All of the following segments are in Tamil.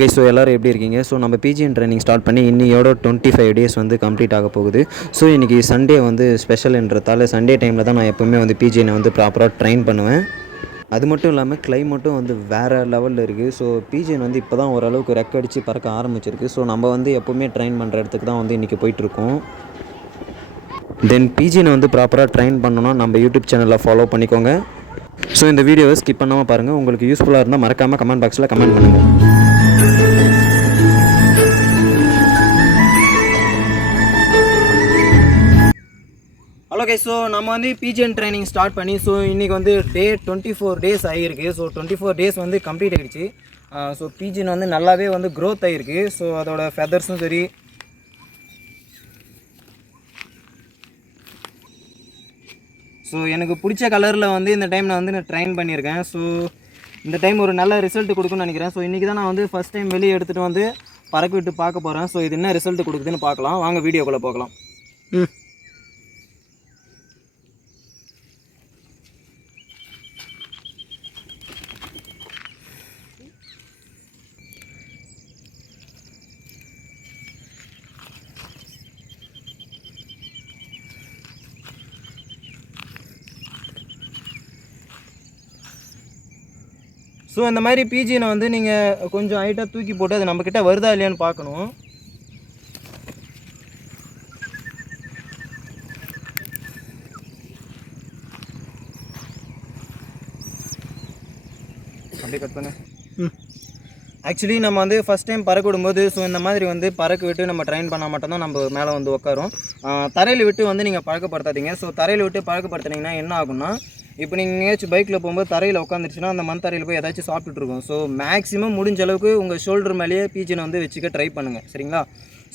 கைஸ், ஸோ எல்லோரும் எப்படி இருக்கீங்க? ஸோ நம்ம பிஜிஎன் ட்ரைனிங் ஸ்டார்ட் பண்ணி இன்னையோட 25 டேஸ் வந்து கம்ப்ளீட் ஆக போகுது. ஸோ இன்றைக்கி சண்டே வந்து ஸ்பெஷல்ன்றதால சண்டே டைமில் தான் நான் எப்போவுமே வந்து பிஜிஎனை வந்து ப்ராப்பராக ட்ரெயின் பண்ணுவேன். அது மட்டும் இல்லாமல் கிளைமேட்டும் வந்து வேறு லெவலில் இருக்குது. ஸோ பிஜிஎன் வந்து இப்போ தான் ஓரளவுக்கு ரெக்கடிச்சு பறக்க ஆரம்பிச்சிருக்கு. ஸோ நம்ம வந்து எப்போவுமே ட்ரெயின் பண்ணுற இடத்துக்கு தான் வந்து இன்றைக்கி போயிட்டுருக்கோம். தென் பிஜிஎனை வந்து ப்ராப்பராக ட்ரெயின் பண்ணணும்னா நம்ம யூடியூப் சேனலில் ஃபாலோ பண்ணிக்கோங்க. ஸோ இந்த வீடியோவை ஸ்கிப் பண்ணாமல் பாருங்கள். உங்களுக்கு யூஸ்ஃபுல்லாக இருந்தால் மறக்காமல் கமெண்ட் பாக்ஸில் கமெண்ட் பண்ணுங்கள். ஹலோ கைஸ், ஸோ நம்ம வந்து பிஜிஎன் ட்ரைனிங் ஸ்டார்ட் பண்ணி ஸோ இன்றைக்கி வந்து 24 டேஸ் ஆகிருக்கு. ஸோ 24 டேஸ் வந்து கம்ப்ளீட் ஆகிடுச்சு. ஸோ பிஜிஎன் வந்து நல்லாவே வந்து க்ரோத் ஆகிருக்கு. ஸோ அதோட ஃபெதர்ஸும் சரி, ஸோ எனக்கு பிடிச்ச கலரில் வந்து இந்த டைம் நான் வந்து ட்ரைன் பண்ணியிருக்கேன். ஸோ இந்த டைம் ஒரு நல்ல ரிசல்ட் கொடுக்குன்னு நினைக்கிறேன். ஸோ இன்றைக்கி தான் நான் வந்து ஃபஸ்ட் டைம் வெளியே எடுத்துகிட்டு வந்து பறக்க விட்டு பார்க்க போகிறேன். ஸோ இது என்ன ரிசல்ட் கொடுக்குதுன்னு பார்க்கலாம். வாங்க வீடியோக்குள்ளே போகலாம். ஸோ இந்த மாதிரி பிஜினை வந்து நீங்கள் கொஞ்சம் ஹைட்டாக தூக்கி போட்டு அது நம்மக்கிட்ட வருதா இல்லையான்னு பார்க்கணும். அப்படியே கட் பண்ணு. ஆக்சுவலி நம்ம வந்து ஃபஸ்ட் டைம் பறக்க விடும்போது ஸோ இந்த மாதிரி வந்து பறக்க விட்டு நம்ம ட்ரைன் பண்ணால் மட்டும்தான் நம்ம மேலே வந்து உட்காரும். தரையில் விட்டு வந்து நீங்கள் பழக்கப்படுத்தாதீங்க. ஸோ தரையில் விட்டு பழக்கப்படுத்தினீங்கன்னா என்ன ஆகும்னா, இப்போ நீங்கள் எங்கேயாச்சும் பைக்கில் போகும்போது தரையில் உட்காந்துருச்சுன்னா அந்த மண் தரையில் போய் ஏதாச்சும் சாப்பிட்டுருக்கும். ஸோ மேக்ஸிமம் முடிஞ்ச அளவுக்கு உங்கள் ஷோல்டர் மேலேயே பிஜினை வந்து வச்சுக்க ட்ரை பண்ணுங்கள், சரிங்களா?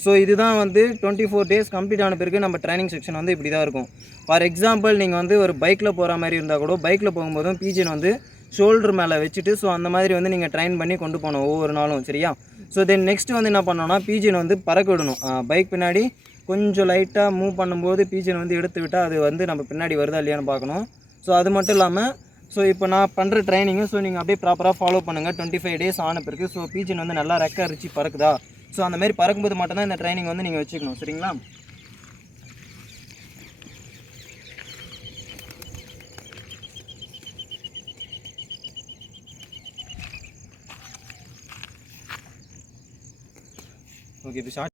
ஸோ இதுதான் வந்து 24 டேஸ் கம்ப்ளீட் ஆன பிறகு நம்ம ட்ரைனிங் செக்ஷன் வந்து இப்படி தான் இருக்கும். ஃபார் எக்ஸாம்பிள் நீங்கள் வந்து ஒரு பைக்கில் போகிற மாதிரி இருந்தால் கூட பைக்கில் போகும்போதும் பிஜினை வந்து ஷோல்டர் மேலே வச்சுட்டு ஸோ அந்த மாதிரி வந்து நீங்கள் ட்ரைன் பண்ணி கொண்டு போகணும் ஒவ்வொரு நாளும், சரியா? ஸோ தென் நெக்ஸ்ட்டு வந்து என்ன பண்ணோன்னா பிஜினை வந்து பறக்க விடணும். பைக் பின்னாடி கொஞ்சம் லைட்டாக மூவ் பண்ணும்போது பிஜினை வந்து எடுத்து விட்டால் அது வந்து நம்ம பின்னாடி வருதா இல்லையான்னு பார்க்கணும். ஸோ அது மட்டும் இல்லாமல் ஸோ இப்போ நான் பண்ணுற ட்ரைனிங்கும் ஸோ நீங்கள் அப்படியே ப்ராப்பராக ஃபாலோ பண்ணுங்கள். 25 டேஸ் ஆன பிறகு ஸோ பிஜின் வந்து நல்லா ரெக்க அரிச்சு பறக்குதா, ஸோ அந்த மாதிரி பறக்கும்போது மட்டும்தான் இந்த ட்ரைனிங் வந்து நீங்கள் வச்சுக்கணும், சரிங்களா? ஓகே, இப்போ ஷார்ட்